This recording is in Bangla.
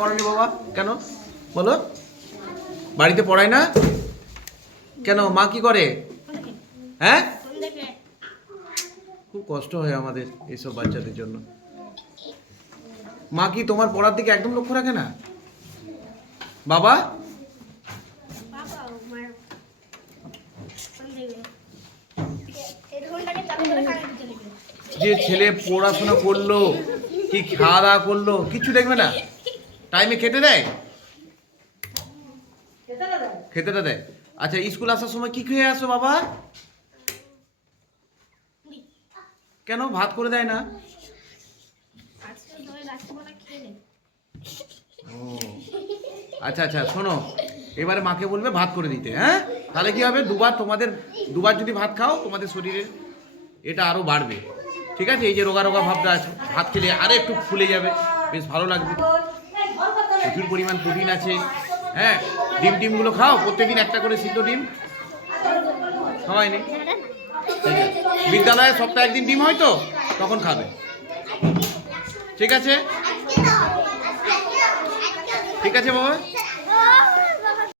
করেনি বাবা? কেন বলো? বাড়িতে পড়ায় না কেন? মা কি করে? হ্যাঁ, খুব কষ্ট হয় আমাদের এইসব বাচ্চাদের জন্য। মা কি তোমার পড়ার দিকে একদম লক্ষ্য রাখে না? বাবা যে ছেলে পড়াশোনা করলো, কি খাওয়া দাওয়া করলো, কিছু দেখবে না? টাইমে খেতে দেয়? খেতেটা দেয়। আচ্ছা, স্কুল আসার সময় কি খেয়ে আসো বাবা? কেন ভাত করে দেয় না? ও আচ্ছা আচ্ছা, শোনো, এবারে মাকে বলবে ভাত করে দিতে। হ্যাঁ, তাহলে কি হবে, তোমাদের দুবার যদি ভাত খাও তোমাদের শরীরে এটা আরো বাড়বে। ঠিক আছে? এই যে রোগা রোগা ভাবটা আছে, ভাত খেলে আরো একটু ফুলে যাবে, বেশ ভালো লাগবে। প্রচুর পরিমাণ প্রোটিন আছে। হ্যাঁ, ডিমগুলো খাও, প্রত্যেকদিন একটা করে সিদ্ধ ডিম খাওয়ায়নি? বিদ্যালয়ে সপ্তাহে একদিন ডিম হয় তো, তখন খাবে। ঠিক আছে? ঠিক আছে বাবা।